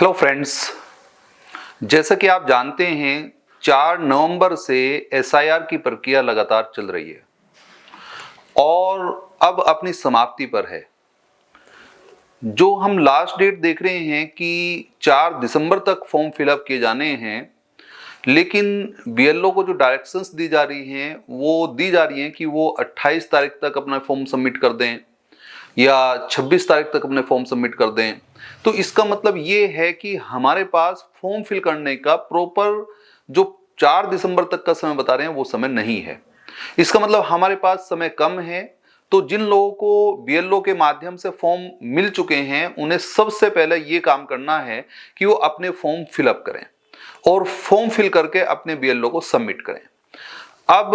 Hello friends, जैसा कि आप जानते हैं 4 नवंबर से एसआईआर की प्रक्रिया लगातार चल रही है और अब अपनी समाप्ति पर है। जो हम लास्ट डेट देख रहे हैं कि 4 दिसंबर तक फॉर्म फिलअप किए जाने हैं, लेकिन बीएलओ को जो डायरेक्शंस दी जा रही हैं कि वो 28 तारीख तक अपना फॉर्म सबमिट कर दें या 26 तारीख तक अपने फॉर्म सबमिट कर दें। तो इसका मतलब ये है कि हमारे पास फॉर्म फिल करने का प्रॉपर जो 4 दिसंबर तक का समय बता रहे हैं वो समय नहीं है। इसका मतलब हमारे पास समय कम है। तो जिन लोगों को बीएलओ के माध्यम से फॉर्म मिल चुके हैं उन्हें सबसे पहले ये काम करना है कि वो अपने फॉर्म फिलअप करें और फॉर्म फिल करके अपने बीएलओ को सबमिट करें। अब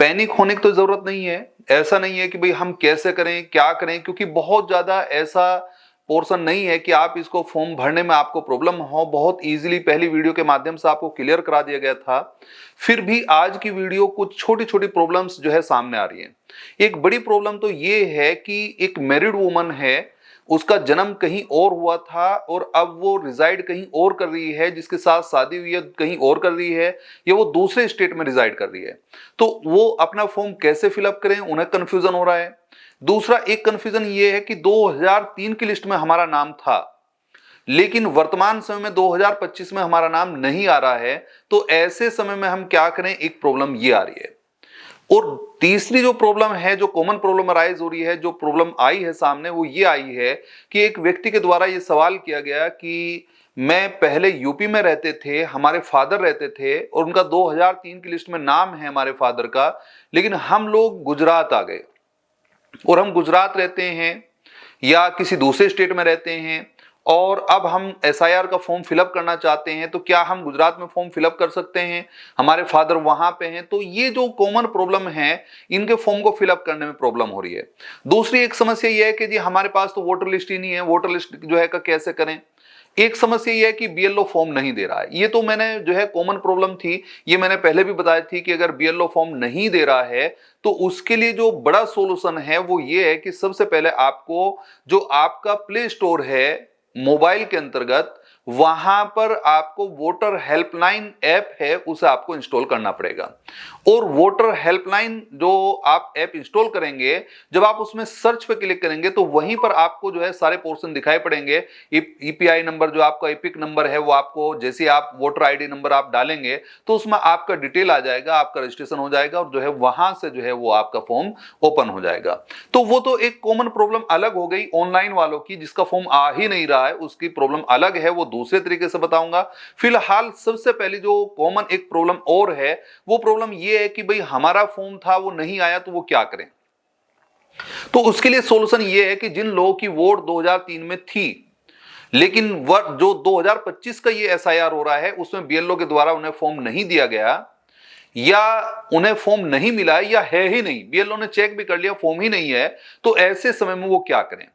पैनिक होने की तो जरूरत नहीं है। ऐसा नहीं है कि भाई हम कैसे करें क्या करें, क्योंकि बहुत ज्यादा ऐसा पोर्शन नहीं है कि आप इसको फॉर्म भरने में आपको प्रॉब्लम हो। बहुत इजीली पहली वीडियो के माध्यम से आपको क्लियर करा दिया गया था। फिर भी आज की वीडियो कुछ छोटी छोटी प्रॉब्लम्स जो है सामने आ रही है। एक बड़ी प्रॉब्लम तो ये है कि एक मैरिड वुमन है, उसका जन्म कहीं और हुआ था और अब वो रिजाइड कहीं और कर रही है, जिसके साथ शादी हुई है कहीं और कर रही है या वो दूसरे स्टेट में रिजाइड कर रही है। तो वो अपना फॉर्म कैसे फिलअप करें, उन्हें कंफ्यूजन हो रहा है। दूसरा एक कंफ्यूजन ये है कि 2003 की लिस्ट में हमारा नाम था, लेकिन वर्तमान समय में 2025 में हमारा नाम नहीं आ रहा है। तो ऐसे समय में हम क्या करें, एक प्रॉब्लम ये आ रही है। और तीसरी जो प्रॉब्लम है, जो कॉमन प्रॉब्लम अराइज हो रही है, जो प्रॉब्लम आई है सामने, वो ये आई है कि एक व्यक्ति के द्वारा ये सवाल किया गया कि मैं पहले यूपी में रहते थे, हमारे फादर रहते थे और उनका 2003 की लिस्ट में नाम है हमारे फादर का, लेकिन हम लोग गुजरात आ गए और हम गुजरात रहते हैं या किसी दूसरे स्टेट में रहते हैं और अब हम एसआईआर का फॉर्म फिलअप करना चाहते हैं। तो क्या हम गुजरात में फॉर्म फिलअप कर सकते हैं, हमारे फादर वहां पे हैं? तो ये जो कॉमन प्रॉब्लम है, इनके फॉर्म को फिलअप करने में प्रॉब्लम हो रही है। दूसरी एक समस्या ये है कि जी हमारे पास तो वोटर लिस्ट ही नहीं है, वोटर लिस्ट जो है का कैसे करें। एक समस्या ये है कि बीएलओ फॉर्म नहीं दे रहा है। ये तो मैंने जो है कॉमन प्रॉब्लम थी, ये मैंने पहले भी बताई थी कि अगर बीएलओ फॉर्म नहीं दे रहा है तो उसके लिए जो बड़ा सॉल्यूशन है वो ये है कि सबसे पहले आपको जो आपका प्ले स्टोर है मोबाइल के अंतर्गत, वहां पर आपको वोटर हेल्पलाइन ऐप है उसे आपको इंस्टॉल करना पड़ेगा। और वोटर हेल्पलाइन जो आप ऐप इंस्टॉल करेंगे, जब आप उसमें सर्च पे क्लिक करेंगे तो वहीं पर आपको जो है सारे पोर्शन दिखाई पड़ेंगे। ईपीआई नंबर जो आपका एपिक नंबर है वो आपको, जैसे आप वोटर आईडी नंबर आप डालेंगे तो उसमें आपका डिटेल आ जाएगा, आपका रजिस्ट्रेशन हो जाएगा और जो है वहां से जो है वो आपका फॉर्म ओपन हो जाएगा। तो वो तो एक कॉमन प्रॉब्लम अलग हो गई ऑनलाइन वालों की, जिसका फॉर्म आ ही नहीं रहा है उसकी प्रॉब्लम अलग है, वो दूसरे तरीके से बताऊंगा। फिलहाल सबसे पहले जो कॉमन एक प्रॉब्लम और है, वो प्रॉब्लम ये है कि भाई हमारा फॉर्म था वो नहीं आया तो वो क्या करें। तो उसके लिए सॉल्यूशन ये है कि जिन लोगों की वोट 2003 में थी, लेकिन जो 2025 का ये एसआईआर हो रहा है उसमें बीएलओ के द्वारा उन्हें फॉर्म नहीं दिया गया या उन्हें फॉर्म नहीं मिला या है ही नहीं, बीएलओ ने चेक भी कर लिया फॉर्म ही नहीं है, तो ऐसे समय में वो क्या करें।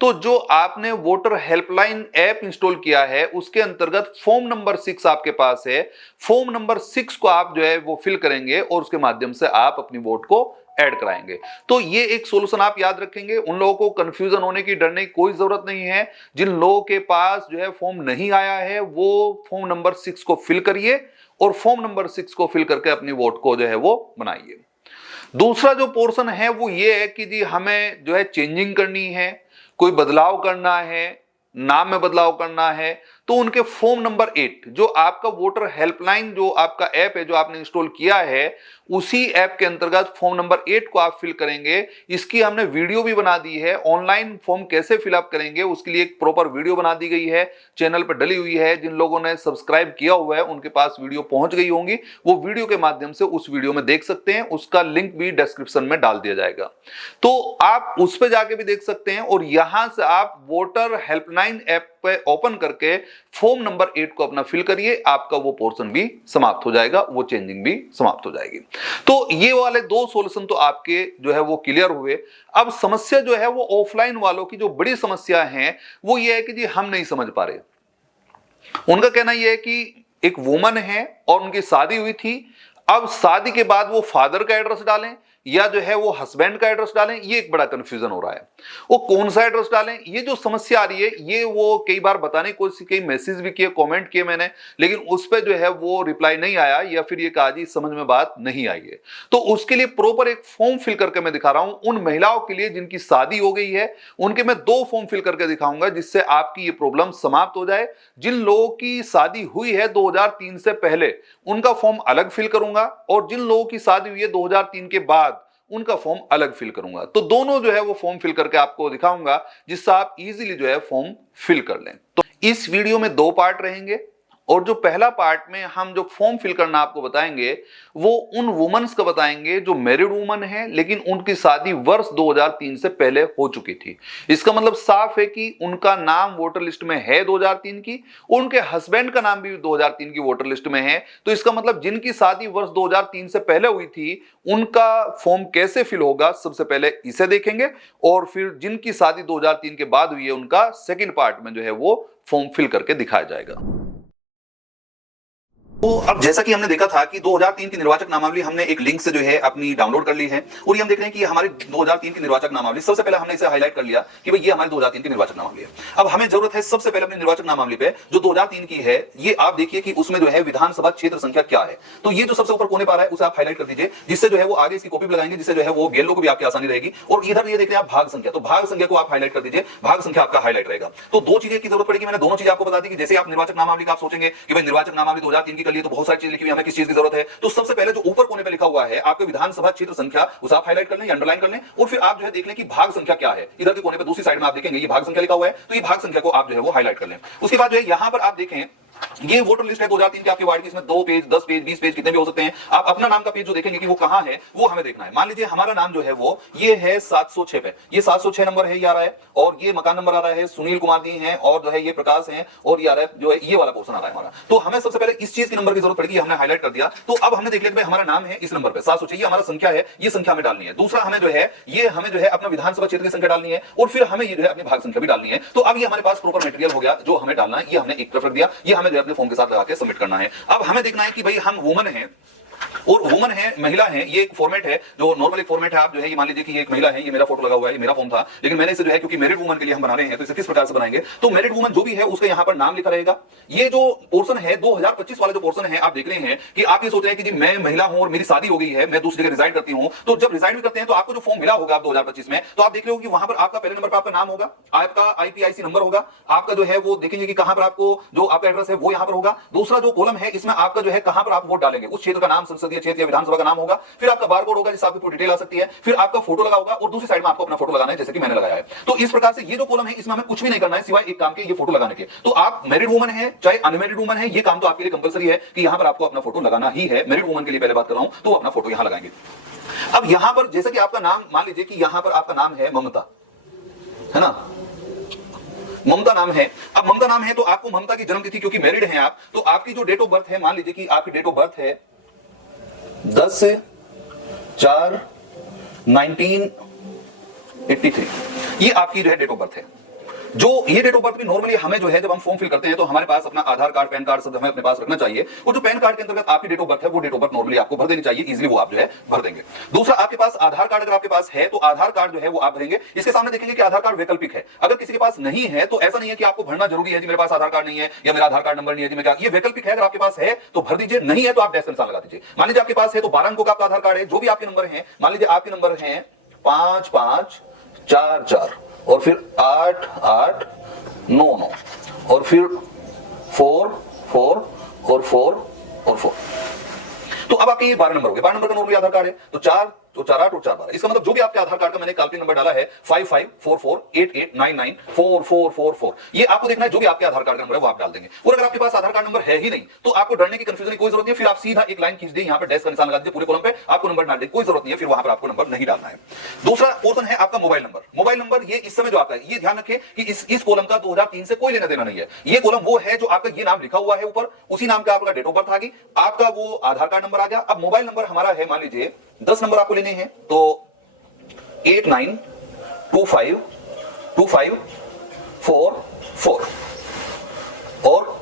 तो जो आपने वोटर हेल्पलाइन ऐप इंस्टॉल किया है उसके अंतर्गत फॉर्म नंबर 6 आपके पास है। फॉर्म नंबर 6 को आप जो है वो फिल करेंगे और उसके माध्यम से आप अपनी वोट को ऐड कराएंगे। तो ये एक सॉल्यूशन आप याद रखेंगे। उन लोगों को कंफ्यूजन होने की, डरने की कोई जरूरत नहीं है। जिन लोगों के पास जो है फॉर्म नहीं आया है वो फॉर्म नंबर 6 को फिल करिए और फॉर्म नंबर 6 को फिल करके अपनी वोट को जो है वो बनाइए। दूसरा जो पोर्शन है वो ये है कि जी हमें जो है चेंजिंग करनी है, कोई बदलाव करना है, नाम में बदलाव करना है, तो उनके फॉर्म नंबर 8 जो आपका वोटर हेल्पलाइन जो आपका ऐप है जो आपने इंस्टॉल किया है, उसी ऐप के अंतर्गत फॉर्म नंबर 8 को आप फिल करेंगे। इसकी हमने वीडियो भी बना दी है, ऑनलाइन फॉर्म कैसे फिलअप करेंगे उसके लिए एक प्रॉपर वीडियो बना दी गई है, चैनल पर डली हुई है। जिन लोगों ने सब्सक्राइब किया हुआ है उनके पास वीडियो पहुंच गई होंगी, वो वीडियो के माध्यम से उस वीडियो में देख सकते हैं, उसका लिंक भी डिस्क्रिप्शन में डाल दिया जाएगा, तो आप उस पर जाके भी देख सकते हैं। और यहां से आप वोटर हेल्पलाइन ऐप पे ओपन करके फॉर्म नंबर 8 को अपना फिल करिए, आपका वो पोर्शन भी समाप्त हो जाएगा, वो चेंजिंग भी समाप्त हो जाएगी। तो ये वाले दो सॉल्यूशन तो आपके जो है वो क्लियर हुए। अब समस्या जो है वो ऑफलाइन वालों की जो बड़ी समस्या है वो ये है कि जी हम नहीं समझ पा रहे। उनका कहना यह है कि एक वुमन है और उनकी शादी हुई थी, अब शादी के बाद वो फादर का एड्रेस डालें या जो है वो हस्बैंड का एड्रेस डालें, ये एक बड़ा कंफ्यूजन हो रहा है। वो कौन सा एड्रेस डालें, ये जो समस्या आ रही है, ये वो कई बार बताने की कोशिश की, मैसेज भी किए, कमेंट किए मैंने, लेकिन उस पर जो है वो रिप्लाई नहीं आया, या फिर ये कहा जी समझ में बात नहीं आई है। तो उसके लिए प्रॉपर एक फॉर्म फिल करके मैं दिखा रहा हूं उन महिलाओं के लिए जिनकी शादी हो गई है, उनके मैं 2 फॉर्म फिल करके दिखाऊंगा जिससे आपकी ये प्रॉब्लम समाप्त हो जाए। जिन लोगों की शादी हुई है 2003 से पहले, उनका फॉर्म अलग फिल करूंगा, और जिन लोगों की शादी हुई है 2003 के बाद, उनका फॉर्म अलग फिल करूंगा। तो दोनों जो है वो फॉर्म फिल करके आपको दिखाऊंगा जिससे आप इजीली जो है फॉर्म फिल कर लें। तो इस वीडियो में 2 पार्ट रहेंगे, और जो पहला पार्ट में हम जो फॉर्म फिल करना आपको बताएंगे वो उन वुमेन्स का बताएंगे जो मैरिड वुमन है लेकिन उनकी शादी वर्ष 2003 से पहले हो चुकी थी। इसका मतलब साफ है कि उनका नाम वोटर लिस्ट में है 2003 की, उनके हस्बैंड का नाम भी 2003 की वोटर लिस्ट में है। तो इसका मतलब जिनकी शादी वर्ष 2003 से पहले हुई थी उनका फॉर्म कैसे फिल होगा, सबसे पहले इसे देखेंगे, और फिर जिनकी शादी 2003 के बाद हुई है उनका सेकेंड पार्ट में जो है वो फॉर्म फिल करके दिखाया जाएगा। तो अब जैसा कि हमने देखा था कि 2003 की निर्वाचक नामावली हमने एक लिंक से जो है अपनी डाउनलोड कर ली है, और ये हम देख रहे हैं कि हमारी 2003 की निर्वाचक नामावली, सबसे पहले हमने इसे हाईलाइट कर लिया कि भाई ये हमारी 2003 की निर्वाचक नामावली है। अब हमें जरूरत है सबसे पहले अपनी निर्वाचक नामावली पे जो 2003 की है, ये आप देखिए कि उसमें जो है विधानसभा क्षेत्र संख्या क्या है। तो ये जो सबसे ऊपर कोने पर है उसे आप हाईलाइट कर दीजिए, जिससे जो है वो आगे इसकी कॉपी भी लगाएंगे, जिससे जो है वो बेलों को भी आपकी आसानी रहेगी। और इधर ये देख रहे हैं आप भाग संख्या, तो भाग संख्या को आप हाईलाइट कर दीजिए, भाग संख्या आपका हाईलाइट रहेगा। तो 2 चीजें की जरूरत पड़ेगी, मैंने दोनों चीजें आपको बता दी कि जैसे आप निर्वाचक नामावली का आप सोचेंगे कि भाई निर्वाचक नामावली 2003 की कर लिए तो बहुत सारी चीजें लिखी हुई, हमें किस चीज की जरूरत है। तो सबसे पहले जो ऊपर कोने पे लिखा हुआ है आपके विधानसभा क्षेत्र संख्या, उसे आप हाईलाइट कर लें या अंडरलाइन कर लें, और फिर आप जो है देख लें कि भाग संख्या क्या है। इधर के कोने पे दूसरी साइड में आप देखेंगे ये भाग संख्या लिखा हुआ है, तो ये भाग संख्या को आप जो है वो हाईलाइट कर लें। उसके बाद जो है यहां पर आप देखें ये वोटर लिस्ट है 2003 के आपके वार्ड की, इसमें 2 पेज, 10 पेज, 20 पेज कितने भी हो सकते हैं। आप अपना नाम का पेज जो देखेंगे कि वो कहां है वो हमें देखना है। मान लीजिए हमारा नाम जो है वो ये है 706 पे, ये 706 नंबर है, ये आ रहा है, और ये मकान नंबर आ रहा है, सुनील कुमार जी हैं, और जो है ये प्रकाश हैं, और ये आ रहा है जो है ये वाला पोर्शन आ रहा है हमारा। तो हमें सबसे पहले इस चीज की नंबर की जरूरत पड़ेगी, हमने हाईलाइट कर दिया। तो अब हमने देख लिया कि हमारा नाम है इस नंबर पे 706, ये हमारा संख्या है, ये संख्या हमें डालनी है। दूसरा हमें जो है ये हमें जो है अपना विधानसभा क्षेत्र की संख्या डालनी है, और फिर हमें ये जो है अपनी भाग संख्या भी डालनी है। तो अब ये हमारे पास प्रॉपर मटेरियल हो गया जो हमें डालना है, ये हमने एक तरफ रख दिया, ये हमें जो है अपने फॉर्म के साथ लगा के सबमिट करना है। अब हमें देखना है कि भाई हम वुमन हैं और वुमन है, महिला है, ये एक फॉर्मेट है जो नॉर्मल एक फॉर्मेट है। आप जो है ये मान लीजिए कि ये एक महिला है, ये मेरा फोटो लगा हुआ है, ये मेरा फॉर्म था, लेकिन मैंने इसे जो है क्योंकि मैरिड वुमन के लिए हम बना रहे हैं तो इसे किस प्रकार से बनाएंगे। तो मैरिड वुमन जो भी है उसका यहाँ पर नाम लिखा रहेगा। ये जो पोर्शन है 2025 वाला जो पोर्शन है, आप देख रहे हैं कि आप ये सोच रहे हैं कि जी मैं महिला हूं और मेरी शादी हो गई है, मैं दूसरी जगह रिजाइड करती हूं। तो जब रिजाइड भी करते हैं तो आपको जो फॉर्म मिला होगा 2025 में, तो आप देख रहे हो कि वहां पर आपका पहले नंबर पर आपका नाम होगा, आपका IPIC नंबर होगा, आपका जो है वो देखेंगे कि कहां पर आपको जो आपका एड्रेस है वो यहां पर होगा। दूसरा जो कॉलम है इसमें आपका जो है कहां पर आप वोट डालेंगे, उस क्षेत्र का नाम, संसदीय क्षेत्र या विधानसभा का नाम होगा, फिर आपका बार कोड होगा जिससे आपकी पूरी डिटेल आ सकती है, फिर आपका फोटो लगा होगा और दूसरी साइड में आपको अपना फोटो लगाना है जैसे कि मैंने लगाया है। तो इस प्रकार से ये जो कॉलम है इसमें हमें कुछ भी नहीं करना है सिवाय एक काम के, ये फोटो लगाने के। तो आप मैरिड वुमन है चाहे अनमैरिड वुमन है, ये काम तो आपके लिए कंपलसरी है कि यहां पर आपको अपना फोटो लगाना ही है। मैरिड वुमन के लिए पहले बात कर रहा हूं, तो अपना फोटो यहां लगाएंगे। अब यहां पर जैसे कि आपका नाम, मान लीजिए कि यहां पर आपका नाम है ममता, है ना, ममता नाम है। अब ममता नाम है तो आपको ममता की जन्म तिथि, क्योंकि मैरिड हैं आप, तो आपकी जो डेट ऑफ बर्थ है, मान लीजिए कि आपकी डेट ऑफ बर्थ है 10/4/1983, ये आपकी जो है डेट ऑफ बर्थ है। जो ये डेट ऑफ बर्थ भी नॉर्मली हमें जो है जब हम फॉर्म फिल करते हैं तो हमारे पास अपना आधार कार्ड, पैन कार्ड सब हमें अपने पास रखना चाहिए, और जो पैन कार्ड के अंतर्गत आपकी डेट ऑफ बर्थ है वो डेट ऑफ बर्थ नॉर्मली आपको भर देनी चाहिए, इजीली वो आप जो है भर देंगे। दूसरा, आपके पास आधार कार्ड अगर आपके पास है तो आधार कार्ड जो है वो आप भरेंगे। इसके सामने देखेंगे कि आधार कार्ड वैकल्पिक है, अगर किसी के पास नहीं है तो ऐसा नहीं है कि आपको भरना जरूरी है, जी मेरे पास आधार कार्ड नहीं है या मेरा आधार कार्ड नंबर नहीं है, जी मैं क्या, ये वैकल्पिक है। अगर आपके पास है तो भर दीजिए, नहीं है तो आप डैश का निशान लगा दीजिए। मान लीजिए आपके पास है तो 12 अंकों का आपका आधार कार्ड है, जो भी आपके नंबर है, मान लीजिए आपके नंबर है 5544 और फिर 8899 और फिर 4 4 और 4 और 4। तो अब आपके ये 12 नंबर हो गए। 12 नंबर का नॉर्मली आधार कार्ड है तो 4 तो 4 8 और 4 12। इसका मतलब जो भी आपके आधार कार्ड का मैंने काल्पनिक नंबर डाला है 554488994444, ये आपको देखना है जो भी आपके आधार कार्ड का नंबर है वो आप डाल देंगे। और अगर आपके पास आधार कार्ड नंबर है ही नहीं तो आपको डरने की, कंफ्यूजन की कोई जरूरत नहीं है। फिर आप सीधा एक लाइन खींच दीजिए, यहाँ पर डैश का निशान लगा दीजिए, पूरे कॉलम पे आपको नंबर डालने की कोई जरूरत नहीं है, फिर वहां पर आपको नंबर नहीं डालना है। दूसरा पोर्शन है आपका मोबाइल नंबर। मोबाइल नंबर ये इस समय जो आपका, ये ध्यान रखें कि इस कॉलम का 2003 से कोई लेना देना नहीं है। ये कॉलम वो है जो आपका ये नाम लिखा हुआ है ऊपर, उसी नाम का आपका डेट ऑफ बर्थ आ गई, आपका वो आधार कार्ड नंबर आ गया। अब मोबाइल नंबर हमारा है, मान लीजिए 10 नंबर आपको लेने हैं तो 89252544 और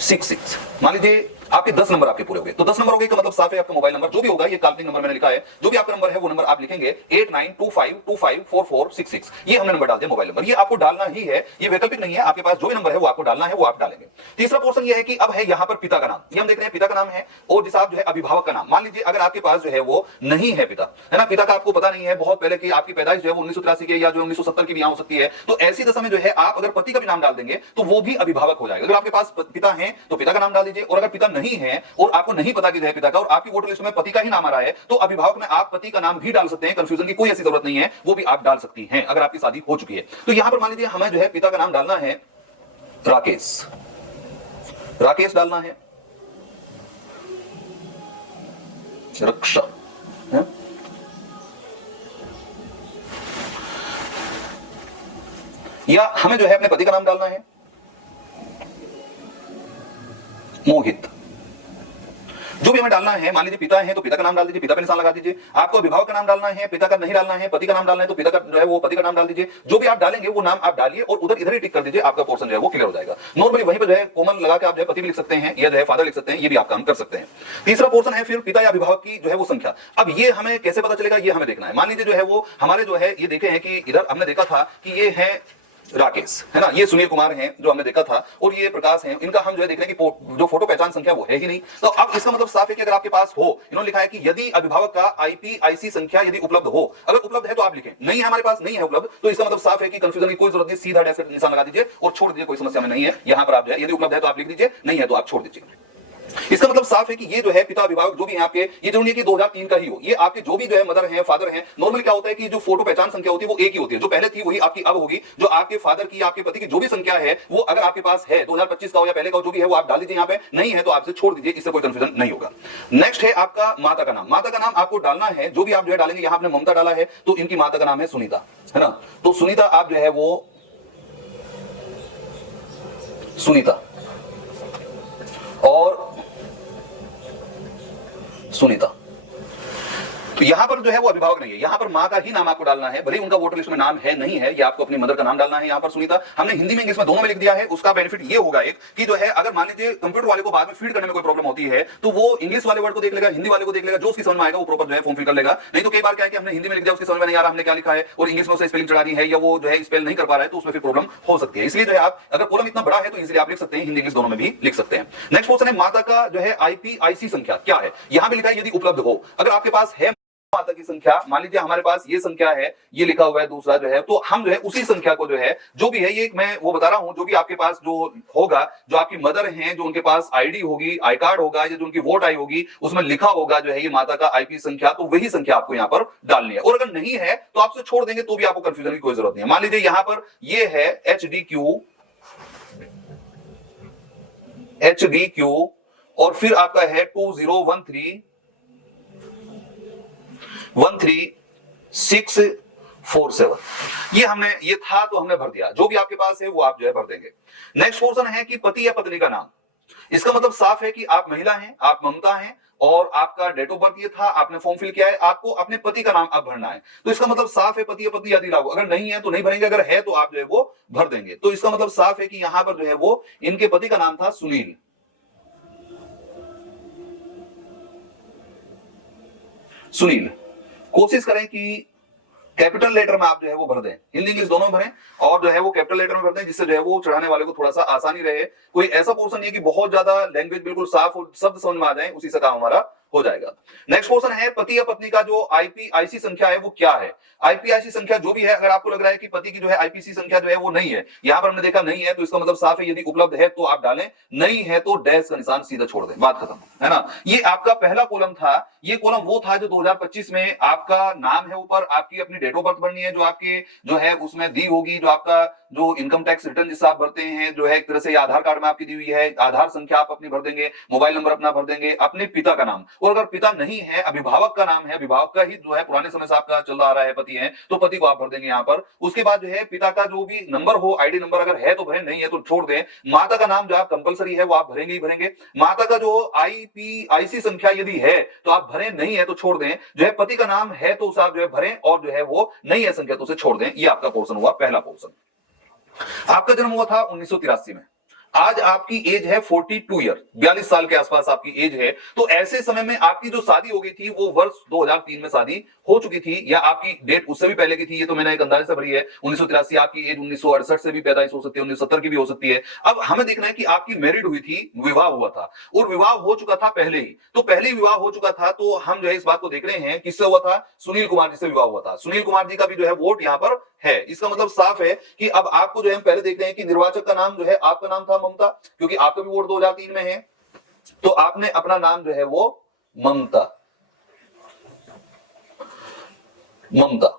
66। मान लीजिए आपके 10 नंबर आपके पूरे हो गए। तो 10 नंबर हो गए का मतलब साफ है आपका मोबाइल नंबर जो भी होगा, ये काल्पनिक नंबर मैंने लिखा है, जो भी आपका नंबर है वो नंबर आप लिखेंगे 8925254466। ये हमने नंबर डाल दिया मोबाइल नंबर, ये आपको डालना ही है, ये वैकल्पिक नहीं है, आपके पास जो भी नंबर है वो आपको डालना है, वो आप डालेंगे। तीसरा पोर्शन ये है कि अब है यहाँ पर पिता का नाम, ये हम देख रहे हैं पिता का नाम है, और जिस आप जो है अभिभावक का नाम, मान लीजिए अगर आपके पास जो है वो नहीं है पिता, है ना, पिता का आपको पता नहीं है, बहुत पहले की आपकी पैदाइश जो है वो 1983 की या जो 1970 की भी हो सकती है, तो ऐसी दशा में जो है आप अगर पति का भी नाम डाल देंगे तो वो भी अभिभावक हो जाएगा। अगर आपके पास पिता है तो पिता का नाम डाल दीजिए, और अगर पिता नहीं है और आपको नहीं पता कि जो है पिता का, और आपकी वोटर लिस्ट में पति का ही नाम आ रहा है, तो अभिभावक में आप पति का नाम भी डाल सकते हैं, कंफ्यूजन की कोई ऐसी जरूरत नहीं है, वो भी आप डाल सकती हैं अगर आपकी शादी हो चुकी है। तो यहां पर मान लीजिए हमें जो है पिता का नाम डालना है राकेश, राकेश डालना है, रक्षा है? या हमें जो है अपने पति का नाम डालना है मोहित, जो भी हमें डालना है। मान लीजिए पिता है तो पिता का नाम डाल दीजिए, पिता पे निशान लगा दीजिए। आपको अभिभावक का नाम डालना है, पिता का नहीं डालना है, पति का नाम डालना है तो पिता का जो है वो पति का नाम डाल दीजिए। जो भी आप डालेंगे वो नाम आप डालिए और उधर इधर ही टिक कर दीजिए, आपका पोर्शन जो है वो क्लियर हो जाएगा। नॉर्मली वहीं पर जो है कॉमन लगा के आप जो है पति भी लिख सकते हैं या जो है फादर लिख सकते हैं, ये भी आप काम कर सकते हैं। तीसरा पोर्शन है फिर पिता या अभिभावक की जो है वो संख्या। अब ये हमें कैसे पता चलेगा, ये हमें देखना है। मान लीजिए जो है वो हमारे जो है ये देखे हैं कि इधर हमने देखा था कि ये है राकेश, है ना, ये सुनील कुमार हैं जो हमने देखा था, और ये प्रकाश हैं, इनका हम जो है देख रहे हैं कि जो फोटो पहचान संख्या वो है ही नहीं। तो अब इसका मतलब साफ है कि अगर आपके पास हो, इन्होंने लिखा है कि यदि अभिभावक का आईपीआईसी संख्या यदि उपलब्ध हो, अगर उपलब्ध है तो आप लिखें, नहीं है हमारे पास नहीं है उपलब्ध, तो इसका मतलब साफ है कि कंफ्यूजन की कोई जरूरत नहीं, सीधा डैश निशान लगा दीजिए और छोड़ दीजिए, कोई समस्या में नहीं है। यहां पर आप जो है यदि उपलब्ध है तो आप लिख दीजिए, नहीं है तो आप छोड़ दीजिए। इसका मतलब साफ है कि ये जो है पिता अभिभावक जो भी है आपके, ये जरूरी है कि 2003 का ही हो, ये आपके जो भी जो है मदर है फादर है। नॉर्मली क्या होता है कि जो फोटो पहचान संख्या होती है वो एक ही होती है, जो पहले थी वही आपकी अब होगी। जो आपके फादर की आपके पति की जो भी संख्या है वो अगर आपके पास है 2025 का हो या पहले का हो, जो भी है वो आप डाल दीजिए यहाँ पे, नहीं है तो आपसे छोड़ दीजिए, इससे कोई कंफ्यूजन नहीं होगा। नेक्स्ट है आपका माता का नाम, माता का नाम आपको डालना है, जो भी आप जो है डालेंगे, यहाँ आपने ममता डाला है तो इनकी माता का नाम है सुनीता, है ना, तो सुनीता आप जो है वो सुनीता और सुनीता, तो यहां पर जो है वो अभिभावक नहीं है, यहां पर मां का ही नाम आपको डालना है, भले उनका वोटर लिस्ट में नाम है नहीं है, या आपको अपनी मदर का नाम डालना है। यहां पर सुनीता हमने हिंदी में इंग्लिश में दोनों में लिख दिया है। उसका बेनिफिट ये होगा एक कि जो है अगर मान लीजिए कंप्यूटर वाले को बाद में फीड करने में कोई प्रॉब्लम होती है तो वो इंग्लिश वाले वर्ड को देख लेगा, हिंदी वाले को देख लेगा, जो उसकी समझ में आएगा वो प्रॉपर जो है फॉर्म फिल कर लेगा। नहीं तो कई बार क्या है कि हमने हिंदी में लिख दिया, उसकी समझ में नहीं आ रहा हमने क्या लिखा है, और इंग्लिश में उसे स्पेलिंग चढ़ानी है या वो जो है स्पेल नहीं कर पा रहा है, तो उसमें फिर प्रॉब्लम हो सकती है। इसलिए जो है आप अगर कॉलम इतना बड़ा है तो इजीली आप लिख सकते हैं, हिंदी इंग्लिश दोनों में भी लिख सकते हैं। नेक्स्ट क्वेश्चन है माता का जो है आईपीआईसी संख्या क्या है, यहां पे लिखा है यदि उपलब्ध हो। अगर आपके पास है माता की संख्या, मान लीजिए हमारे पास ये संख्या है, ये लिखा हुआ है दूसरा जो है, तो हम जो है उसी संख्या को जो है जो भी है, ये मैं वो बता रहा हूं, जो भी आपके पास जो होगा, जो आपकी मदर हैं, जो उनके पास आईडी होगी, आई कार्ड होगा, या जो उनकी वोट आई होगी, उसमें लिखा होगा जो है ये माता का आईपी संख्या, तो वही संख्या आपको यहाँ पर डालनी है। और अगर नहीं है तो आपसे छोड़ देंगे, तो भी आपको कंफ्यूजन की कोई जरूरत नहीं है। मान लीजिए यहाँ पर ये है HDQ और फिर आपका है 2013 ये हमने ये था तो हमने भर दिया, जो भी आपके पास है वो आप जो है भर देंगे। नेक्स्ट क्वेश्चन है कि पति या पत्नी का नाम, इसका मतलब साफ है कि आप महिला हैं, आप ममता हैं, और आपका डेट ऑफ बर्थ ये था, आपने फॉर्म फिल किया है, आपको अपने पति का नाम अब भरना है। तो इसका मतलब साफ है पति या पत्नी यदि लागू, अगर नहीं है तो नहीं भरेंगे, अगर है तो आप जो है वो भर देंगे। तो इसका मतलब साफ है कि यहां पर जो है वो इनके पति का नाम था सुनील, सुनील। कोशिश करें कि कैपिटल लेटर में आप जो है वो भर दें, हिंदी इंग्लिश दोनों में भरें, और जो है वो कैपिटल लेटर में भर दें, जिससे जो है वो चढ़ाने वाले को थोड़ा सा आसानी रहे। कोई ऐसा पोर्शन नहीं है कि बहुत ज्यादा लैंग्वेज बिल्कुल साफ और शब्द समझ में आ जाए, उसी से काम हमारा हो जाएगा। नेक्स्ट क्वेश्चन है पति या पत्नी का जो आईपीआईसी संख्या है वो क्या है। आईपीआईसी संख्या जो भी है, अगर आपको लग रहा है कि पति की जो है आईपीसी संख्या जो है वो नहीं है, यहां पर हमने देखा नहीं है, तो इसका मतलब साफ है यदि उपलब्ध है तो आप डालें, नहीं है तो डैश का निशान सीधा छोड़ दें, बात खत्म, है ना। ये आपका पहला कॉलम था, ये कॉलम वो था जो 2025 में आपका नाम है ऊपर, आपकी अपनी डेट ऑफ बर्थ भरनी है जो आपके जो है उसमें दी होगी, जो आपका जो इनकम टैक्स रिटर्न जिससे आप भरते हैं, जो है एक तरह से आधार कार्ड में आपकी दी हुई है, आधार संख्या आप अपनी भर देंगे, मोबाइल नंबर अपना भर देंगे, अपने पिता का नाम, और अगर पिता नहीं है, अभिभावक का नाम है, अभिभावक का ही जो है पुराने समय से आपका चल आ रहा है, पति है, तो पति को आप भर देंगे यहाँ पर। उसके बाद जो है पिता का जो भी नंबर हो, आईडी नंबर अगर है तो भरें, नहीं है तो छोड़ दें। माता का नाम जो आप कंपलसरी है वो आप भरेंगे ही भरेंगे। माता का जो आईपीआईसी संख्या यदि है तो आप भरें, नहीं है तो छोड़ दें। जो है पति का नाम है तो उसे आप जो है भरें, और जो है वो नहीं है संख्या तो उसे छोड़ दें। ये आपका पोर्शन हुआ पहला पोर्शन। आपका जन्म हुआ था 1983 में, आज आपकी एज है 42 ईयर, 42 साल के आसपास आपकी एज है। तो ऐसे समय में आपकी जो शादी हो गई थी वो वर्ष 2003 में शादी हो चुकी थी, या आपकी डेट उससे भी पहले की थी, ये तो मैंने एक अंदाजे से भरी है। 1983 आपकी एज 1968 से भी पैदाइश हो सकती है, 1970 की भी हो सकती है। अब हमें देखना है कि आपकी मैरिड हुई थी, विवाह हुआ था, और विवाह हो चुका था पहले ही, तो पहले ही विवाह हो चुका था। तो हम जो है इस बात को देख रहे हैं किससे हुआ था, सुनील कुमार जी से विवाह हुआ था। सुनील कुमार जी का भी जो है वोट यहां पर है। इसका मतलब साफ है कि अब आपको जो है हम पहले देख रहे हैं कि निर्वाचक का नाम जो है, आपका नाम था ममता, क्योंकि आपका भी वोट 2003 में है, तो आपने अपना नाम जो है वो ममता ममता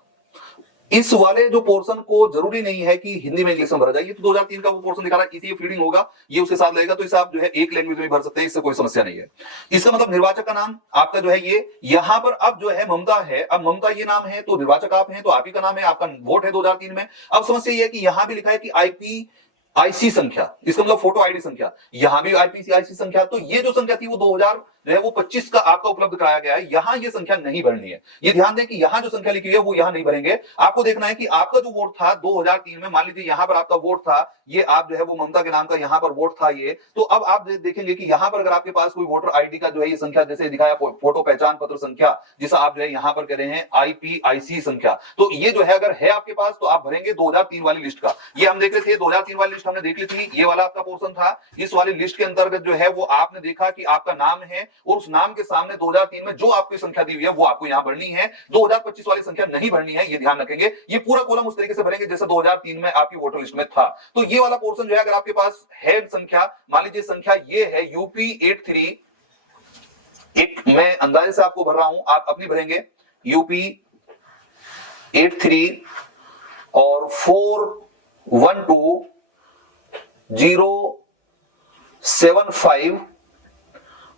इस वाले जो पोर्शन को जरूरी नहीं है कि हिंदी में इंग्लिश में भरा जाए, ये तो 2003 का वो पोर्शन दिखा रहा है, इसी फीडिंग होगा, ये उसके साथ लगेगा, तो इसे आप जो है एक लैंग्वेज में भर सकते हैं, इससे कोई समस्या नहीं है। इसका मतलब निर्वाचक का नाम आपका जो है ये, यहां पर अब जो है ममता है, अब ममता ये नाम है तो निर्वाचक आप हैं, तो आप ही का नाम है, आपका वोट है 2003 में। अब समस्या ये है कि यहां भी लिखा है कि आईसी संख्या, इसका मतलब फोटो आईडी संख्या, यहां भी आईपीसीआईसी संख्या, तो ये जो संख्या थी वो 2000 जो है वो 25 का आपका उपलब्ध कराया गया है, यहां ये संख्या नहीं भरनी है। ये ध्यान दें कि यहां जो संख्या लिखी है वो यहां नहीं भरेंगे। आपको देखना है कि आपका जो वोट था 2003 में, मान लीजिए यहां पर आपका वोट था, ये आप जो है वो ममता के नाम का यहां पर वोट था ये, तो अब आप देखेंगे कि यहां पर अगर आपके पास कोई वोटर आईडी का जो है ये संख्या जैसे दिखाया, फोटो पहचान पत्र संख्या, जिसे आप जो है यहां पर कह रहे हैं आईपीआईसी संख्या, तो ये जो है अगर है आपके पास तो आप भरेंगे 2003 वाली लिस्ट का। ये हम देख रहे थे 2003 वाली लिस्ट हमने देख ली थी, ये वाला आपका पोर्शन था। इस वाली लिस्ट के अंतर्गत जो है वो आपने देखा कि आपका नाम है, और उस नाम के सामने 2003 में जो आपकी संख्या दी हुई है वो आपको यहां भरनी है, 2025 वाली संख्या नहीं भरनी है, ये ध्यान रखेंगे। ये पूरा कॉलम उस तरीके से भरेंगे जैसे 2003 में आपकी वोटर लिस्ट में था। तो ये वाला पोर्शन जो है अगर आपके पास है संख्या, मान लीजिए संख्या ये है यूपी 83, एक मैं अंदाजे से आपको भर रहा हूं, आप अपनी भरेंगे, यूपी 83 और 412075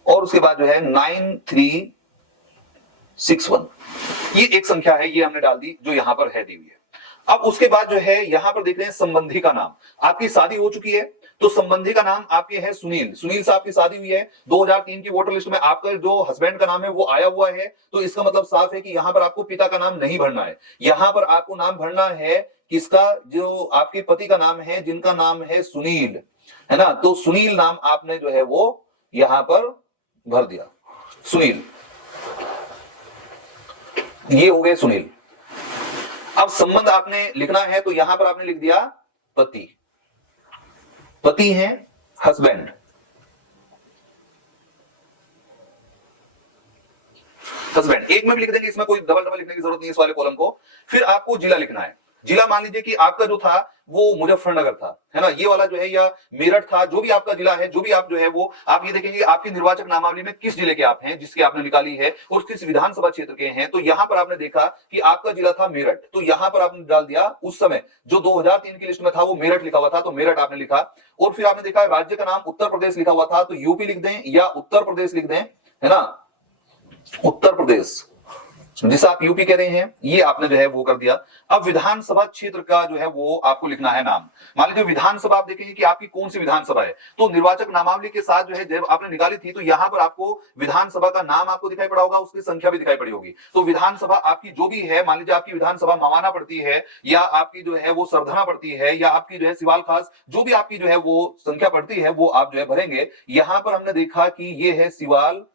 और उसके बाद जो है 9361, ये एक संख्या है, ये हमने डाल दी जो यहां पर है दी हुई है। अब उसके बाद जो है यहां पर देख रहे हैं संबंधी का नाम, आपकी शादी हो चुकी है तो संबंधी का नाम आपके है सुनील, सुनील से आपकी शादी हुई है, 2003 की वोटर लिस्ट में आपका जो हस्बैंड का नाम है वो आया हुआ है, तो इसका मतलब साफ है कि यहां पर आपको पिता का नाम नहीं भरना है, यहां पर आपको नाम भरना है किसका, जो आपके पति का नाम है जिनका नाम है सुनील, है ना, तो सुनील नाम आपने जो है वो यहां पर भर दिया, सुनील, ये हो गए सुनील। अब संबंध आपने लिखना है तो यहां पर आपने लिख दिया पति, पति है, हस्बैंड, हस्बैंड एक में भी लिख देंगे, इसमें कोई डबल डबल लिखने की जरूरत नहीं इस वाले कॉलम को। फिर आपको जिला लिखना है, जिला मान लीजिए कि आपका जो था वो मुजफ्फरनगर था, है ना, ये वाला जो है या मेरठ था, जो भी आपका जिला है, जो भी आप जो है वो आप ये देखेंगे आपकी निर्वाचक नामावली में किस जिले के आप हैं जिसके आपने निकाली है और किस विधानसभा क्षेत्र के हैं। तो यहां पर आपने देखा कि आपका जिला था मेरठ, तो यहां पर आपने डाल दिया, उस समय जो 2003 की लिस्ट में था वो मेरठ लिखा हुआ था तो मेरठ आपने लिखा। और फिर आपने देखा राज्य का नाम उत्तर प्रदेश लिखा हुआ था तो यूपी लिख दें या उत्तर प्रदेश लिख दें, है ना, उत्तर प्रदेश जिसे आप यूपी कह रहे हैं, ये आपने जो है वो कर दिया। अब विधानसभा क्षेत्र का जो है वो आपको लिखना है नाम, मान लीजिए विधानसभा आप देखेंगे कि आपकी कौन सी विधानसभा है, तो निर्वाचक नामावली के साथ जो है जब आपने निकाली थी तो यहां पर आपको विधानसभा का नाम आपको दिखाई पड़ा होगा, उसकी संख्या भी दिखाई पड़ी होगी। तो विधानसभा आपकी जो भी है, मान लीजिए आपकी विधानसभा मवाना पड़ती है या आपकी जो है वो सरधना पड़ती है या आपकी जो है सिवाल खास, जो भी आपकी जो है वो संख्या पड़ती है वो आप जो है भरेंगे। यहां पर हमने देखा कि ये है सिवाल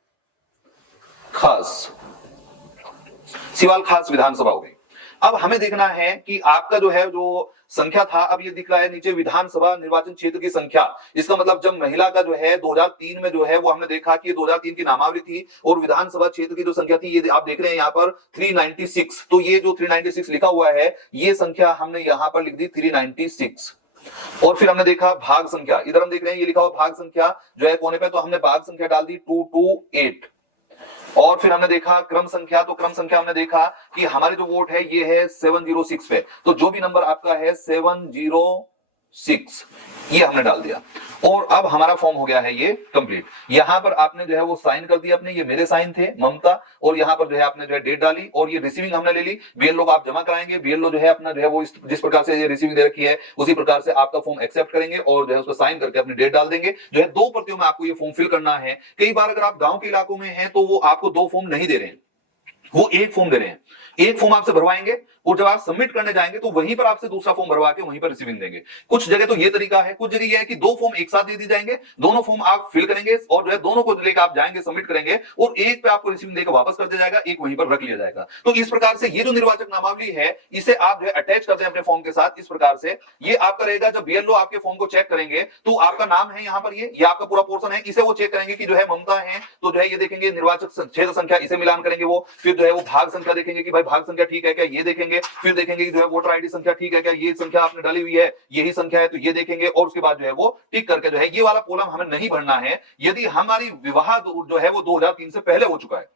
खास, सिवाल खास विधानसभा हो गई। अब हमें देखना है कि आपका जो है जो संख्या था, अब ये दिख रहा है नीचे विधानसभा निर्वाचन क्षेत्र की संख्या, इसका मतलब जब महिला का जो है 2003 में जो है वो हमने देखा कि 2003 की नामावली थी और विधानसभा क्षेत्र की जो संख्या थी ये आप देख रहे हैं यहाँ पर 396, तो ये जो 396 लिखा हुआ है ये संख्या हमने यहाँ पर लिख दी 396। और फिर हमने देखा भाग संख्या, इधर हम देख रहे हैं ये लिखा हुआ भाग संख्या जो है कोने पे, तो हमने भाग संख्या डाल दी 228। और फिर हमने देखा क्रम संख्या, तो क्रम संख्या हमने देखा कि हमारे जो वोट है ये है 706 पे, तो जो भी नंबर आपका है 706 ये हमने डाल दिया। और अब हमारा फॉर्म हो गया है ये कंप्लीट। यहां पर आपने जो है वो साइन कर दिया अपने, ये मेरे साइन थे ममता, और यहां पर जो है आपने जो है डेट डाली और ये रिसीविंग हमने ले ली। बीएलओ को आप जमा कराएंगे, बीएलओ जो है अपना जो है वो जिस प्रकार से ये रिसीविंग दे रखी है उसी प्रकार से आपका फॉर्म एक्सेप्ट करेंगे और जो है उसको साइन करके अपनी डेट डाल देंगे। जो है 2 प्रतियों में आपको ये फॉर्म फिल करना है। कई बार अगर आप गांव के इलाकों में हैं तो वो आपको 2 फॉर्म नहीं दे रहे हैं, वो 1 फॉर्म दे रहे हैं। 1 फॉर्म आपसे भरवाएंगे और जब आप सबमिट करने जाएंगे तो वहीं पर आपसे दूसरा फॉर्म भरवा के वहीं पर रिसीविंग देंगे। कुछ जगह तो ये तरीका है, कुछ जगह ये है कि दो फॉर्म एक साथ दे दिए जाएंगे, दोनों फॉर्म आप फिल करेंगे और जो है दोनों को लेकर आप जाएंगे, सबमिट करेंगे और एक पे आपको रिसीविंग देकर वापस कर दिया जाएगा, एक वहीं पर रख लिया जाएगा। तो इस प्रकार से ये जो निर्वाचक नामावली है इसे आप जो है अटैच करते हैं अपने फॉर्म के साथ। इस प्रकार से ये आपका रहेगा, जब बीएलओ आपके फॉर्म को चेक करेंगे तो आपका नाम है यहाँ पर, ये आपका पूरा पोर्शन है, इसे वो चेक करेंगे कि जो है ममता है तो जो है ये देखेंगे निर्वाचक क्षेत्र संख्या, इसे मिलान करेंगे वो, फिर जो है वो भाग संख्या देखेंगे कि भाई भाग संख्या ठीक है क्या, ये देखेंगे, फिर देखेंगे कि जो है वोटर आईडी संख्या ठीक है क्या, ये संख्या आपने डाली हुई है यही संख्या है तो ये देखेंगे, और उसके बाद जो है वो टिक करके जो है ये वाला कॉलम हमें नहीं भरना है यदि हमारी विवाह जो है वो 2003 से पहले हो चुका है।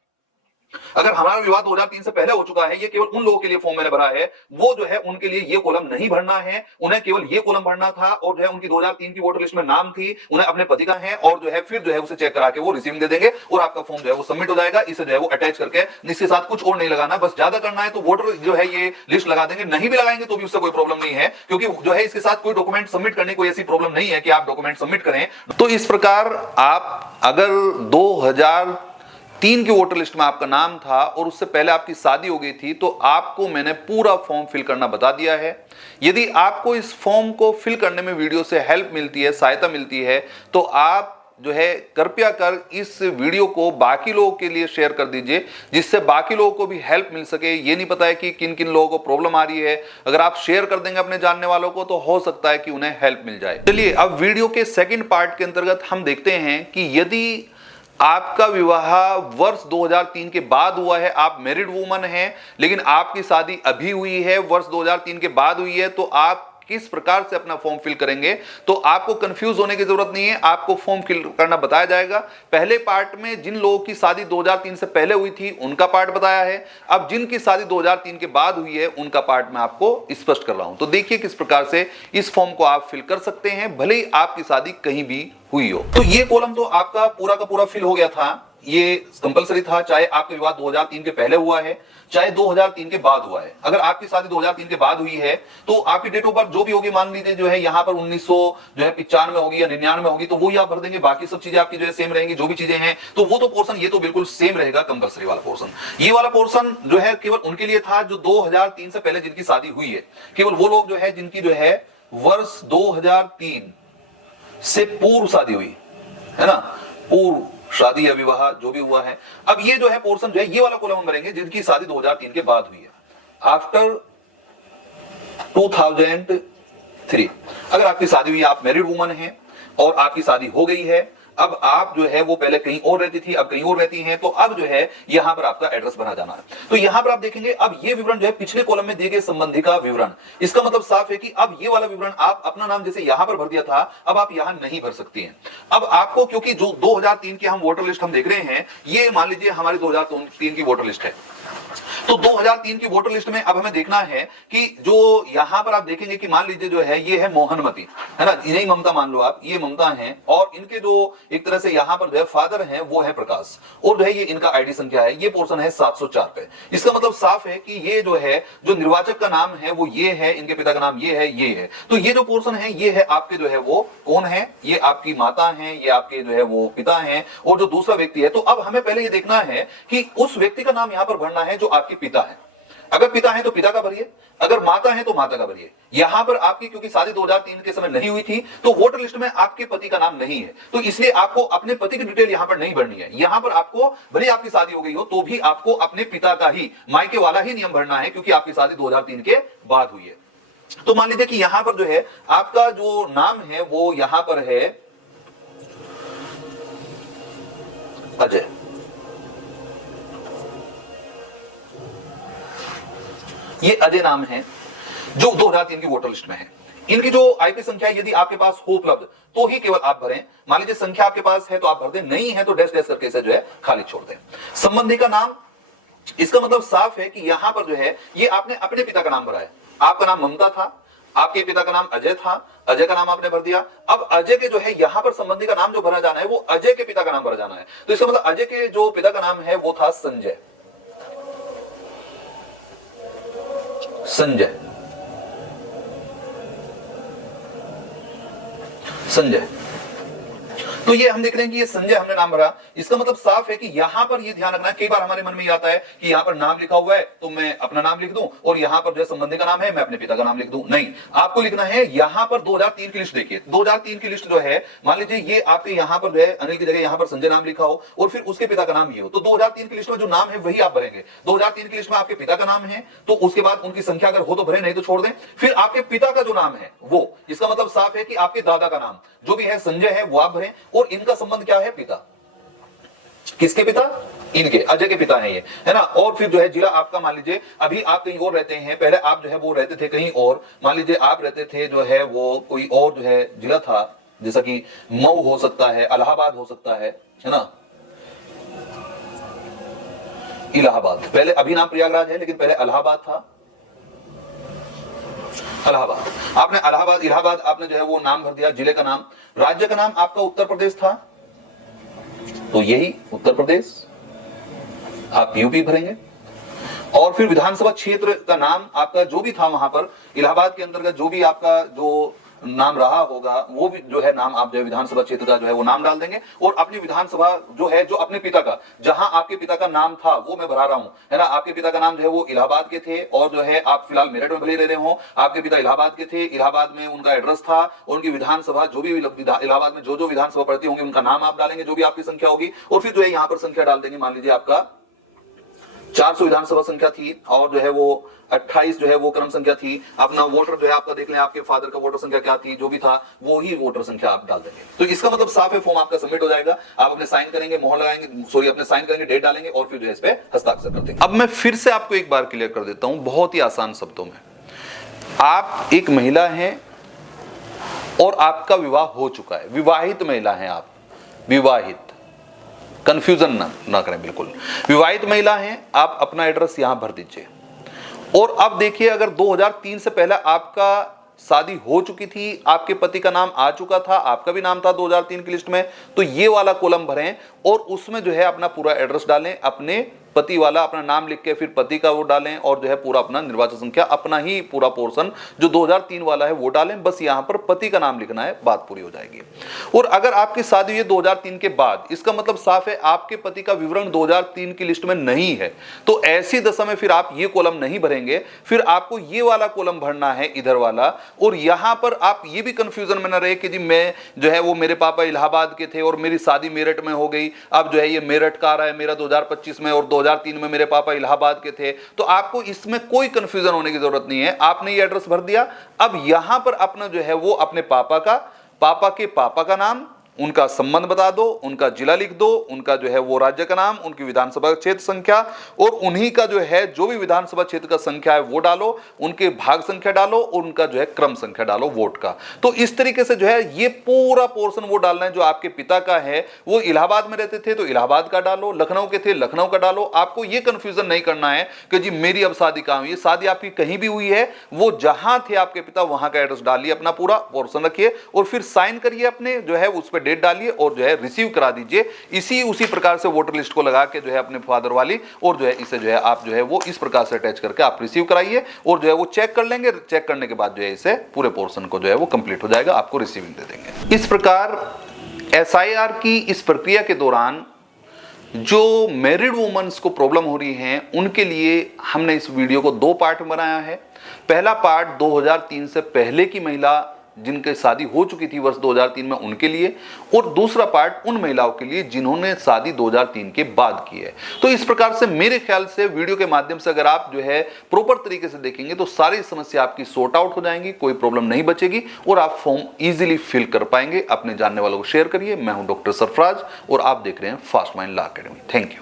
अगर हमारा विवाह 2003 से पहले हो चुका है, ये केवल उन लोगों के लिए फॉर्म मैंने भरा है, वो जो है उनके लिए ये कॉलम नहीं भरना है, उन्हें केवल ये कॉलम भरना था और जो है उनकी 2003 की वोटर लिस्ट में नाम थी, उन्हें अपने पति का है और जो है फिर जो है उसे चेक करा के वो रिसीविंग दे देंगे और आपका फॉर्म जो है वो सबमिट हो जाएगा। इसे जो है वो अटैच करके इसके साथ कुछ और नहीं लगाना, बस ज्यादा करना है तो वोटर जो है ये लिस्ट लगा देंगे, नहीं भी लगाएंगे तो भी उससे कोई प्रॉब्लम नहीं है, क्योंकि जो है इसके साथ कोई डॉक्यूमेंट सबमिट करने कोई ऐसी प्रॉब्लम नहीं है कि आप डॉक्यूमेंट सबमिट करें। तो इस प्रकार आप अगर 2003 की वोटर लिस्ट में आपका नाम था और उससे पहले आपकी शादी हो गई थी तो आपको मैंने पूरा फॉर्म फिल करना बता दिया है। यदि आपको इस फॉर्म को फिल करने में वीडियो से हेल्प मिलती है, सहायता मिलती है, तो आप जो है कृपया कर इस वीडियो को बाकी लोगों के लिए शेयर कर दीजिए, जिससे बाकी लोगों को भी हेल्प मिल सके। ये नहीं पता है कि किन किन लोगों को प्रॉब्लम आ रही है, अगर आप शेयर कर देंगे अपने जानने वालों को तो हो सकता है कि उन्हें हेल्प मिल जाए। चलिए अब वीडियो के सेकंड पार्ट के अंतर्गत हम देखते हैं कि यदि आपका विवाह वर्ष 2003 के बाद हुआ है, आप मैरिड वुमन हैं लेकिन आपकी शादी अभी हुई है, वर्ष 2003 के बाद हुई है, तो आप किस प्रकार से अपना फॉर्म फिल करेंगे। तो आपको कंफ्यूज होने की जरूरत नहीं है, आपको फॉर्म फिल करना बताया जाएगा। पहले पार्ट में जिन लोगों की शादी 2003 से पहले हुई थी उनका पार्ट बताया है, अब जिनकी शादी 2003 के बाद हुई है उनका पार्ट मैं आपको स्पष्ट कर रहा हूं। तो देखिए किस प्रकार से इस फॉर्म को आप फिल कर सकते हैं, भले ही आपकी शादी कहीं भी हुई हो। तो ये कॉलम तो आपका पूरा का पूरा फिल हो गया था, ये कंपलसरी था, चाहे आपका विवाह 2003 के पहले हुआ है चाहे 2003 के बाद हुआ है। अगर आपकी शादी 2003 के बाद हुई है तो आपकी डेट ऑफ बर्थ जो भी होगी, मान लीजिए जो है यहाँ पर 1995 होगी या 99 होगी, तो वो ही आप भर देंगे, बाकी सब चीजें आपकी जो है सेम रहेंगी, जो भी चीजें हैं तो वो तो पोर्शन ये तो बिल्कुल सेम रहेगा, कंपलसरी वाला पोर्शन। ये वाला पोर्शन जो है केवल उनके लिए था जो 2003 से पहले जिनकी शादी हुई है, केवल वो लोग जो है जिनकी जो है वर्ष 2003 से पूर्व शादी हुई है ना, पूर्व शादी या विवाह जो भी हुआ है। अब ये जो है पोर्शन जो है ये वाला कॉलम हम भरेंगे जिनकी शादी 2003 के बाद हुई है, आफ्टर 2003। अगर आपकी शादी हुई, आप मैरिड वुमन हैं और आपकी शादी हो गई है, अब आप जो है वो पहले कहीं और रहती थी अब कहीं और रहती हैं, तो अब जो है यहां पर आपका एड्रेस भरा जाना है। तो यहां पर आप देखेंगे अब ये विवरण जो है पिछले कॉलम में दिए गए संबंधी का विवरण, इसका मतलब साफ है कि अब ये वाला विवरण आप अपना नाम जैसे यहां पर भर दिया था अब आप यहां नहीं भर सकती हैं। अब आपको, क्योंकि जो 2003 की हम वोटर लिस्ट हम देख रहे हैं, ये मान लीजिए हमारी 2003 की वोटर लिस्ट है, तो 2003 की वोटर लिस्ट में अब हमें देखना है कि जो यहां पर आप देखेंगे कि मान लीजिए जो है ये है मोहनमती, है ना, यही ममता मान लो आप, ये ममता है और इनके जो एक तरह से यहां पर जो है फादर हैं वो है प्रकाश, और जो है ये इनका आईडी संख्या है, ये पोर्शन है 704 पे। इसका मतलब साफ है कि ये जो है जो निर्वाचक का नाम है वो ये है, इनके पिता का नाम ये है, तो ये जो पोर्शन है ये है आपके जो है वो कौन है, ये आपकी माता है, ये आपके जो है वो पिता है और जो दूसरा व्यक्ति है। तो अब हमें पहले ये देखना है कि उस व्यक्ति का नाम यहां पर भरना है जो आपके पिता है। अगर पिता है तो पिता का भरिए, अगर माता है तो माता का भरिए। यहां पर आपकी क्योंकि शादी 2003 के समय नहीं हुई थी तो वोटर लिस्ट में आपके पति का नाम नहीं है, तो इसलिए आपको अपने पति की डिटेल यहां पर नहीं भरनी है। यहां पर आपको भले आपकी शादी हो गई हो तो भी आपको अपने पिता का ही, मायके वाला ही नियम भरना है, क्योंकि आपकी शादी 2003 के बाद हुई है। तो मान लीजिए कि यहां पर जो है आपका जो नाम है वो यहां पर है अजय, ये अजय नाम है जो 2003 की वोटर लिस्ट में है। इनकी जो आईपी संख्या यदि आपके पास हो उपलब्ध तो ही केवल आप भरें, मान लीजिए संख्या आपके पास है तो आप भर दें, नहीं है तो डैश डैश करके इसे जो है खाली छोड़ दें। संबंधी का नाम, इसका मतलब साफ है कि यहां पर जो है ये आपने अपने पिता का नाम भरा है, आपका नाम ममता था, आपके पिता का नाम अजय था, अजय का नाम आपने भर दिया। अब अजय के जो है यहां पर संबंधी का नाम जो भरा जाना है वो अजय के पिता का नाम भरा जाना है, तो इसका मतलब अजय के जो पिता का नाम है वो था संजय, संजय संजय। तो तो ये हम देख रहे हैं कि ये संजय हमने नाम भरा, इसका मतलब साफ है कि यहां पर ये ध्यान रखना है। कई बार हमारे मन में ये आता है कि यहां पर नाम लिखा हुआ है तो मैं अपना नाम लिख दूं, और यहां पर जो संबंधी का नाम है मैं अपने पिता का नाम लिख दूं। नहीं, आपको लिखना है यहां पर 2003 की लिस्ट देखिए, 2003 की लिस्ट जो है, मान लीजिए ये आपके यहां पर जो है अनिल की जगह यहां पर संजय नाम लिखा हो और फिर उसके पिता का नाम ये हो, तो 2003 की लिस्ट में जो नाम है वही आप भरेंगे। 2003 की लिस्ट में आपके पिता का नाम है तो उसके बाद उनकी संख्या अगर हो तो भरे, नहीं तो छोड़ दें। फिर आपके पिता का जो नाम है वो, इसका मतलब साफ है कि आपके दादा का नाम जो भी है संजय है वो आप भरें, और इनका संबंध क्या है, पिता। किसके पिता, इनके, अजय के पिता हैं ये, है ना। और फिर जो है जिला आपका, मान लीजिए अभी आप कहीं और रहते हैं, पहले आप जो है वो रहते थे कहीं और, मान लीजिए आप रहते थे जो है वो कोई और जो है जिला था, जैसा कि मऊ हो सकता है, इलाहाबाद हो सकता है ना, इलाहाबाद। पहले अभी नाम प्रयागराज है लेकिन पहले इलाहाबाद था, इलाहाबाद। आपने इलाहाबाद, इलाहाबाद आपने जो है वो नाम भर दिया, जिले का नाम। राज्य का नाम आपका उत्तर प्रदेश था तो यही उत्तर प्रदेश, आप यूपी भरेंगे। और फिर विधानसभा क्षेत्र का नाम आपका जो भी था वहां पर इलाहाबाद के अंतर्गत जो भी आपका जो नाम रहा होगा वो भी जो है नाम आप जो है विधानसभा क्षेत्र का जो है वो नाम डाल देंगे। और अपनी विधानसभा जो है जो अपने पिता का, जहां आपके पिता का नाम था वो मैं भरा रहा हूं, है ना। आपके पिता का नाम जो है वो इलाहाबाद के थे और जो है आप फिलहाल मेरठ में भले रह रहे हो, आपके पिता इलाहाबाद के थे, इलाहाबाद में उनका एड्रेस था, उनकी विधानसभा जो भी इलाहाबाद में जो विधानसभा पड़ती होंगी उनका नाम आप डालेंगे, जो भी आपकी संख्या होगी। और फिर जो है यहाँ पर संख्या डाल देंगे, मान लीजिए आपका 400 विधानसभा संख्या थी और जो है वो 28 जो है वो क्रम संख्या थी। अपना वोटर जो है आपका देख लें, आपके फादर का वोटर संख्या क्या थी, जो भी था वो ही वोटर संख्या आप डाल देंगे। तो इसका मतलब साफ है, फॉर्म आपका सबमिट हो जाएगा। आप अपने साइन करेंगे, मोहर लगाएंगे, सॉरी अपने साइन करेंगे, डेट डालेंगे और फिर जो है इस पे हस्ताक्षर कर देंगे। अब मैं फिर से आपको एक बार क्लियर कर देता हूं बहुत ही आसान शब्दों में। आप एक महिला हैं और आपका विवाह हो चुका है, विवाहित महिला हैं आप, विवाहित, कंफ्यूजन ना करें बिल्कुल, विवाहित महिला हैं आप। अपना एड्रेस यहां भर दीजिए। और अब देखिए, अगर 2003 से पहले आपका शादी हो चुकी थी, आपके पति का नाम आ चुका था, आपका भी नाम था 2003 की लिस्ट में, तो ये वाला कॉलम भरें और उसमें जो है अपना पूरा एड्रेस डालें, अपने पति वाला अपना नाम लिख के फिर पति का वो डालें और जो है पूरा अपना निर्वाचन संख्या, अपना ही पूरा पोर्शन जो 2003 वाला है वो डालें। बस यहां पर पति का नाम लिखना है, बात पूरी हो जाएगी। और अगर आपकी शादी हुई 2003 के बाद, इसका मतलब साफ है आपके पति का विवरण 2003 की लिस्ट में नहीं है, तो ऐसी दशा में फिर आप ये कॉलम नहीं भरेंगे, फिर आपको ये वाला कॉलम भरना है, इधर वाला। और यहां पर आप ये भी कंफ्यूजन में न रहे कि जी मैं जो है वो मेरे पापा इलाहाबाद के थे और मेरी शादी मेरठ में हो गई, अब जो है ये मेरठ का आ रहा है मेरा 2025 में और 2003 में मेरे पापा इलाहाबाद के थे। तो आपको इसमें कोई कंफ्यूजन होने की जरूरत नहीं है। आपने ये एड्रेस भर दिया, अब यहां पर अपना जो है वो अपने पापा का, पापा के पापा का नाम, उनका संबंध बता दो, उनका जिला लिख दो, उनका जो है वो राज्य का नाम, उनकी विधानसभा क्षेत्र संख्या और उन्हीं का जो है जो भी विधानसभा क्षेत्र का संख्या है वो डालो, उनके भाग संख्या डालो और उनका जो है क्रम संख्या डालो वोट का। तो इस तरीके से जो है ये पूरा पोर्शन वो डालना है। जो आपके पिता का है वो इलाहाबाद में रहते थे तो इलाहाबाद का डालो, लखनऊ के थे लखनऊ का डालो। आपको ये कंफ्यूजन नहीं करना है कि जी मेरी अब शादी कहां हुई है, शादी आपकी कहीं भी हुई है, वो जहां थे आपके पिता वहां का एड्रेस डालिए, अपना पूरा पोर्शन रखिए और फिर साइन करिए, अपने जो है उस पर डेट डालिए और जो है रिसीव करा दीजिए। उसी प्रकार से वोटर लिस्ट को लगा के जो है अपने फादर वाली और जो है इसे जो है आप जो है वो इस प्रकार से अटैच करके आप रिसीव कराइए और जो है वो चेक कर लेंगे। चेक करने के बाद जो है इसे पूरे पोर्शन को जो है वो कंप्लीट हो जाएगा, आपको रिसीविंग दे देंगे। इस प्रकार एसआईआर की इस प्रक्रिया के दौरान जो मैरिड वुमेन्स को प्रॉब्लम हो रही है उनके लिए हमने इस वीडियो को 2 पार्ट में बनाया है। पहला पार्ट 2003 से पहले की महिला जिनकी शादी हो चुकी थी वर्ष 2003 में उनके लिए, और दूसरा पार्ट उन महिलाओं के लिए जिन्होंने शादी 2003 के बाद की है। तो इस प्रकार से मेरे ख्याल से वीडियो के माध्यम से अगर आप जो है प्रॉपर तरीके से देखेंगे तो सारी समस्या आपकी सॉर्ट आउट हो जाएंगी, कोई प्रॉब्लम नहीं बचेगी और आप फॉर्म इजीली फिल कर पाएंगे। अपने जानने वालों को शेयर करिए। मैं हूं डॉक्टर सरफराज और आप देख रहे हैं fast mind law academy. Thank you.